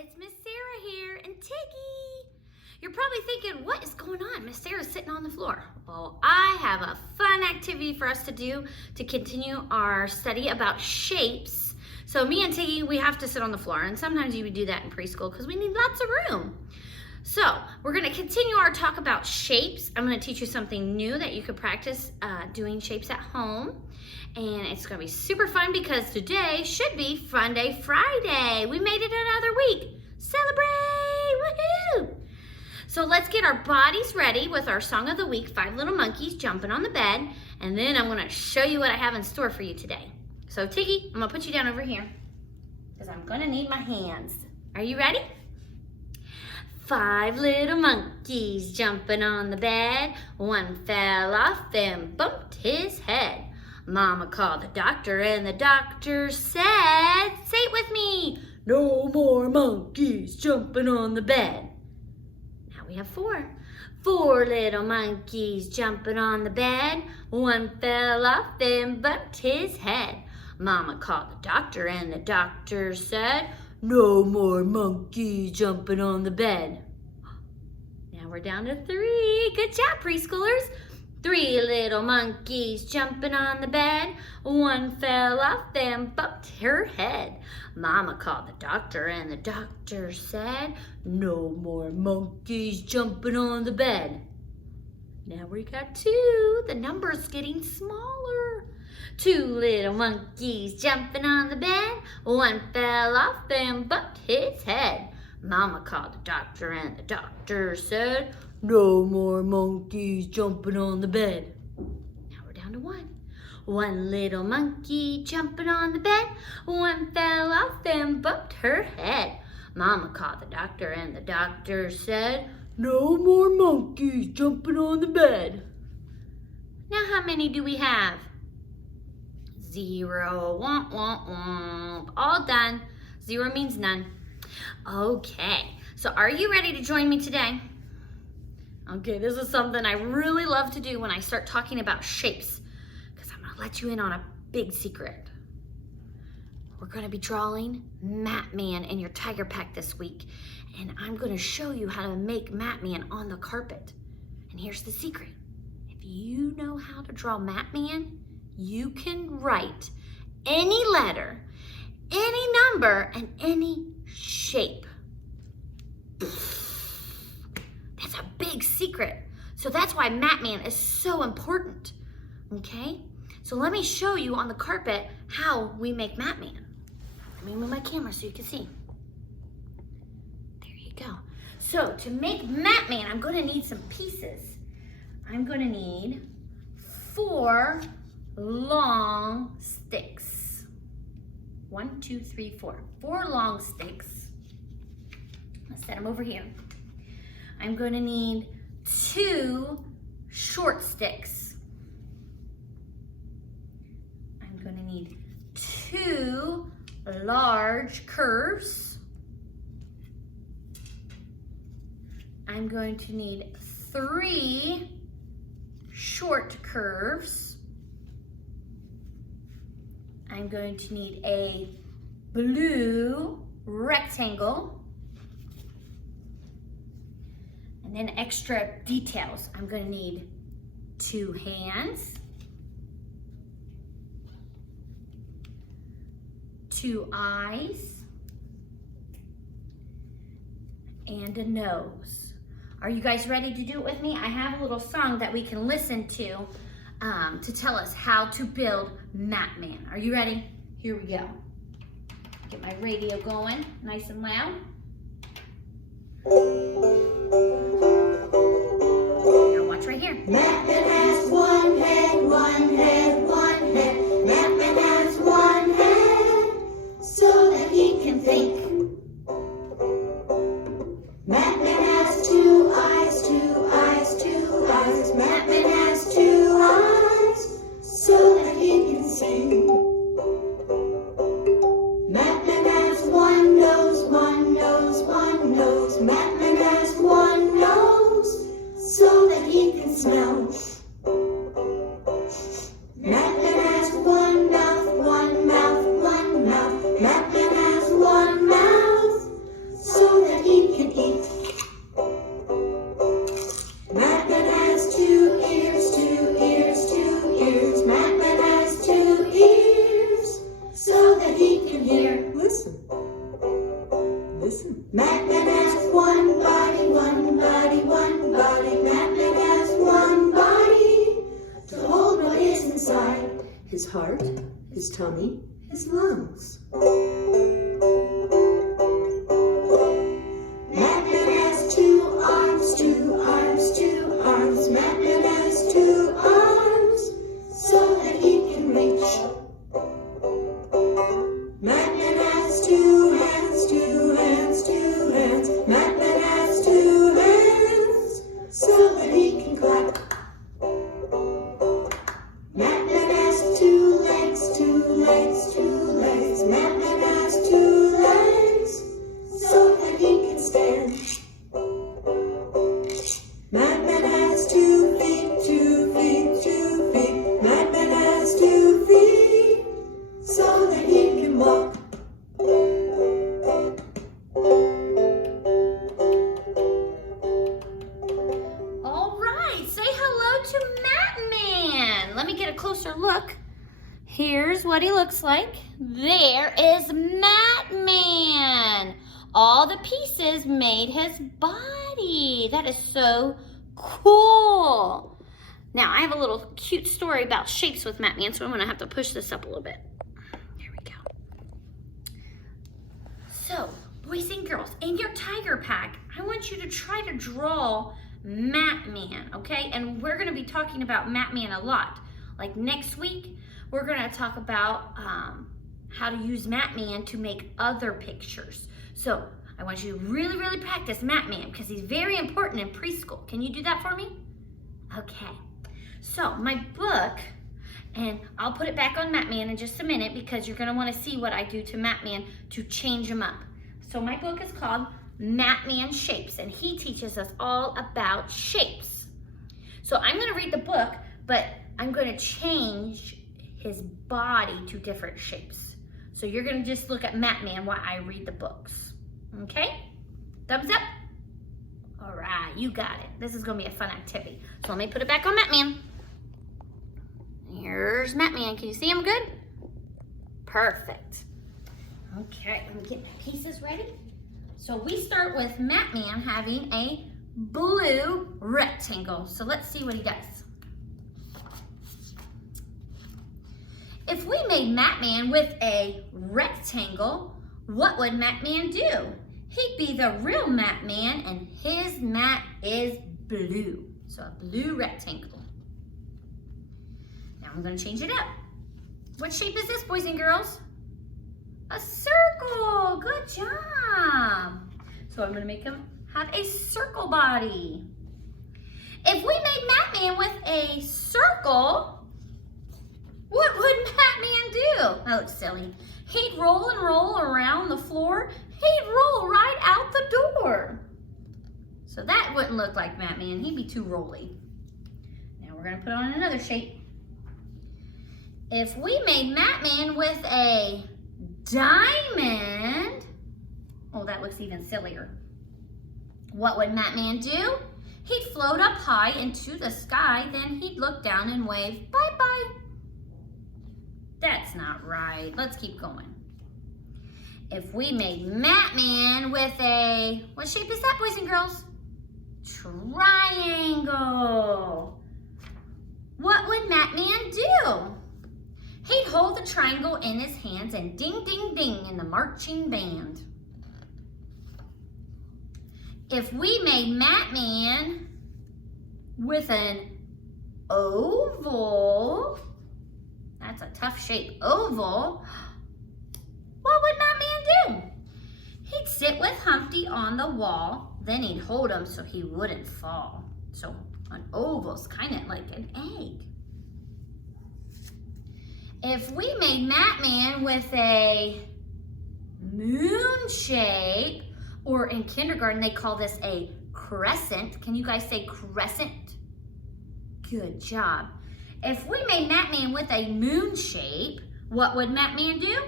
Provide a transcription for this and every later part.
it's Miss Sarah here and Tiggy. You're probably thinking, what is going on? Miss Sarah's sitting on the floor. Well, I have a fun activity for us to do to continue our study about shapes. So me and Tiggy, we have to sit on the floor, and sometimes you would do that in preschool because we need lots of room. So we're going to continue our talk about shapes. I'm going to teach you something new that you could practice doing shapes at home. And it's going to be super fun because today should be Fun Day Friday. We made it another week. Celebrate! Woohoo! So let's get our bodies ready with our song of the week, 5 Little Monkeys Jumping on the Bed. And then I'm going to show you what I have in store for you today. So Tiggy, I'm going to put you down over here because I'm going to need my hands. Are you ready? 5 little monkeys jumping on the bed. One fell off and bumped his head. Mama called the doctor and the doctor said, say it with me, no more monkeys jumping on the bed. Now we have 4. 4 little monkeys jumping on the bed. One fell off and bumped his head. Mama called the doctor and the doctor said, no more monkeys jumping on the bed. Now we're down to 3. Good job, preschoolers. 3 little monkeys jumping on the bed. One fell off and bumped her head. Mama called the doctor and the doctor said, no more monkeys jumping on the bed. Now we got 2. The number's getting smaller. 2 little monkeys jumping on the bed. One fell off and bumped his head. Mama called the doctor and the doctor said, no more monkeys jumping on the bed. Now we're down to 1. 1 little monkey jumping on the bed. One fell off and bumped her head. Mama called the doctor and the doctor said, no more monkeys jumping on the bed. Now how many do we have? 0. Womp, womp, womp. All done. 0 means none. Okay, so are you ready to join me today? Okay, this is something I really love to do when I start talking about shapes, because I'm going to let you in on a big secret. We're going to be drawing Matman in your Tiger Pack this week, and I'm going to show you how to make Matman on the carpet. And here's the secret. If you know how to draw Matman, you can write any letter, any number, and any shape. That's a big secret. So that's why Matman is so important. Okay? So let me show you on the carpet how we make Matman. Let me move my camera so you can see. There you go. So to make Matman, I'm going to need some pieces. I'm going to need 4 long sticks. 1, 2, 3, 4. 4 long sticks. Let's set them over here. I'm going to need 2 short sticks. I'm going to need 2 large curves. I'm going to need 3 short curves. I'm going to need a blue rectangle. And then extra details. I'm going to need 2 hands, 2 eyes, and a nose. Are you guys ready to do it with me? I have a little song that we can listen to tell us how to build Matman. Are you ready? Here we go. Get my radio going, nice and loud. Now watch right here. Matman has 1 head, 1 head, 1 head. Matman has 1 head, so that he can think. Matman has 2 eyes, 2 eyes, 2 eyes. Matman has 2 eyes, so that he can sing. Matman has 1 nose, 1 nose, 1 nose. Matman has 1 nose, so that he can smell. Matman has 1 mouth, 1 mouth, 1 mouth. Matman has 1 mouth, so that he can hear. Listen. Listen. Matman has one body, one body, one body. Matman has one body to hold what is inside. His heart, his tummy, his lungs. Matman has two arms, two arms, two arms. Matman has two arms so that he can reach. Matman has two hands, two hands, two hands. Matman has two hands so that he can clap. Matman has two legs, two legs, two legs. Matman has two legs so that he can stand. Madman has 2 feet, 2 feet, 2 feet. Madman has 2 feet so that he can walk. All right, say hello to Matman. Let me get a closer look. Here's what he looks like. There is Matman. All the pieces made his body. That is so cool. Now, I have a little cute story about shapes with Matman, so I'm going to have to push this up a little bit. Here we go. So, boys and girls, in your tiger pack, I want you to try to draw Matman, okay? And we're going to be talking about Matman a lot. Like next week, we're going to talk about how to use Matman to make other pictures. So I want you to really, really practice Matman because he's very important in preschool. Can you do that for me? Okay. So my book, and I'll put it back on Matman in just a minute because you're going to want to see what I do to Matman to change him up. So my book is called Matman Shapes, and he teaches us all about shapes. So I'm going to read the book, but I'm going to change his body to different shapes. So you're going to just look at Matman while I read the books. Okay? Thumbs up? All right, you got it. This is going to be a fun activity. So let me put it back on Matman. Here's Matman. Can you see him good? Perfect. Okay, let me get my pieces ready. So we start with Matman having a blue rectangle. So let's see what he does. If we made Matman with a rectangle, what would Matman do? He'd be the real Matman, and his mat is blue. So a blue rectangle. Now I'm going to change it up. What shape is this, boys and girls? A circle. Good job. So I'm going to make him have a circle body. If we made Matman with a circle, what would Matman do? That looks silly. He'd roll and roll around the floor. He'd roll right out the door. So that wouldn't look like Matman. He'd be too rolly. Now we're going to put on another shape. If we made Matman with a diamond, oh, that looks even sillier. What would Matman do? He'd float up high into the sky, then he'd look down and wave bye-bye. That's not right. Let's keep going. If we made Matman with a, what shape is that, boys and girls? Triangle. What would Matman do? He'd hold the triangle in his hands and ding, ding, ding in the marching band. If we made Matman with an oval, that's a tough shape, oval, what would Matman do? He'd sit with Humpty on the wall, then he'd hold him so he wouldn't fall. So an oval's kind of like an egg. If we made Matman with a moon shape, or in kindergarten they call this a crescent. Can you guys say crescent? Good job. If we made Matman with a moon shape, what would Matman do?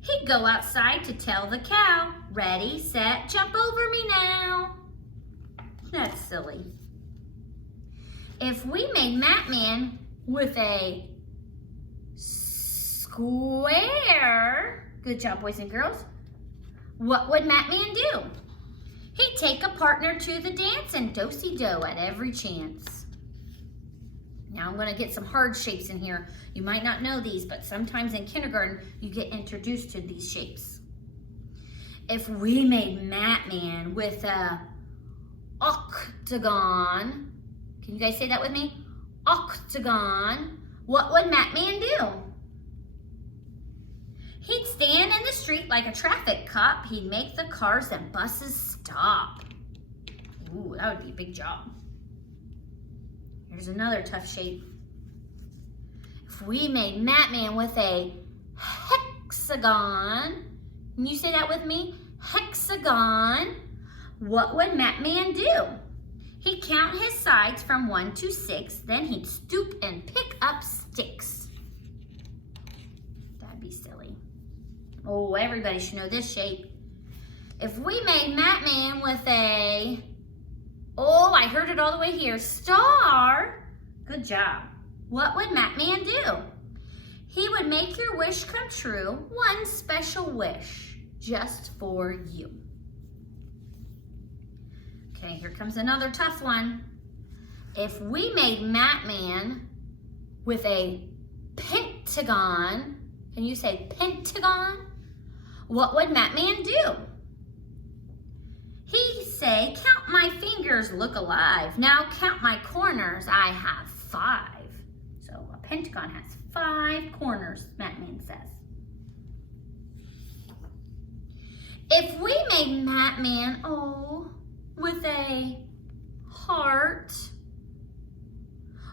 He'd go outside to tell the cow, ready, set, jump over me now. That's silly. If we made Matman with a square, Good job, boys and girls. What would Matman do? He'd take a partner to the dance and do-si-do at every chance. Now I'm going to get some hard shapes in here. You might not know these, but sometimes in kindergarten you get introduced to these shapes. If we made Matman with a octagon, can you guys say that with me? Octagon. What would Matman do? He'd stand in the street like a traffic cop. He'd make the cars and buses stop. Ooh, that would be a big job. Here's another tough shape. If we made Matman with a hexagon, can you say that with me? Hexagon. What would Matman do? He'd count his sides from 1 to 6, then he'd stoop and pick up sticks. That'd be silly. Oh, everybody should know this shape. If we made Matman with a, oh, I heard it all the way here, star. Good job. What would Matman do? He would make your wish come true, one special wish, just for you. Okay, here comes another tough one. If we made Matman with a pentagon, can you say pentagon? What would Matman do? He'd say, count my fingers, look alive. Now count my corners, I have 5. So a pentagon has 5 corners, Matman says. If we made Matman, with a heart,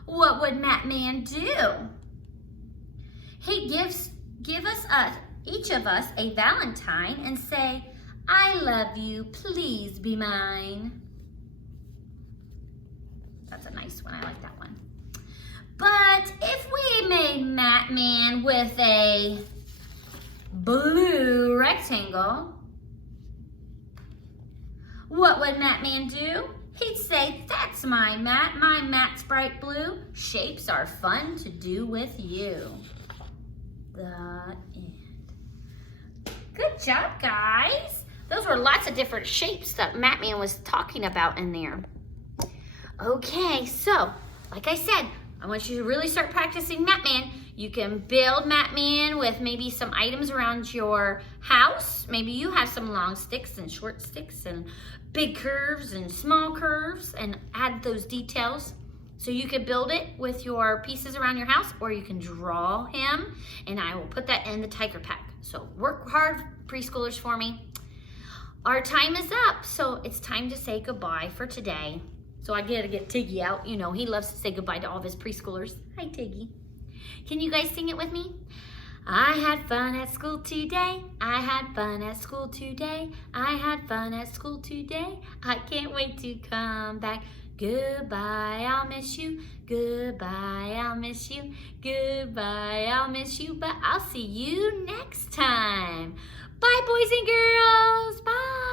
what would Matman do? He'd give us each of us a Valentine and say, I love you, please be mine. That's a nice one, I like that one. But if we made Matman with a blue rectangle, what would Matman do? He'd say, that's my mat's bright blue. Shapes are fun to do with you. The end. Good job, guys. Those were lots of different shapes that Matman was talking about in there. Okay, so, like I said, I want you to really start practicing Matman. You can build Matman with maybe some items around your house. Maybe you have some long sticks and short sticks and big curves and small curves, and add those details. So you can build it with your pieces around your house, or you can draw him, and I will put that in the tiger pack. So work hard, preschoolers, for me. Our time is up, so it's time to say goodbye for today. So I gotta get Tiggy out. You know, he loves to say goodbye to all of his preschoolers. Hi, Tiggy. Can you guys sing it with me? I had fun at school today. I had fun at school today. I had fun at school today. I can't wait to come back. Goodbye, I'll miss you. Goodbye, I'll miss you. Goodbye, I'll miss you. But I'll see you next time. Bye, boys and girls. Bye.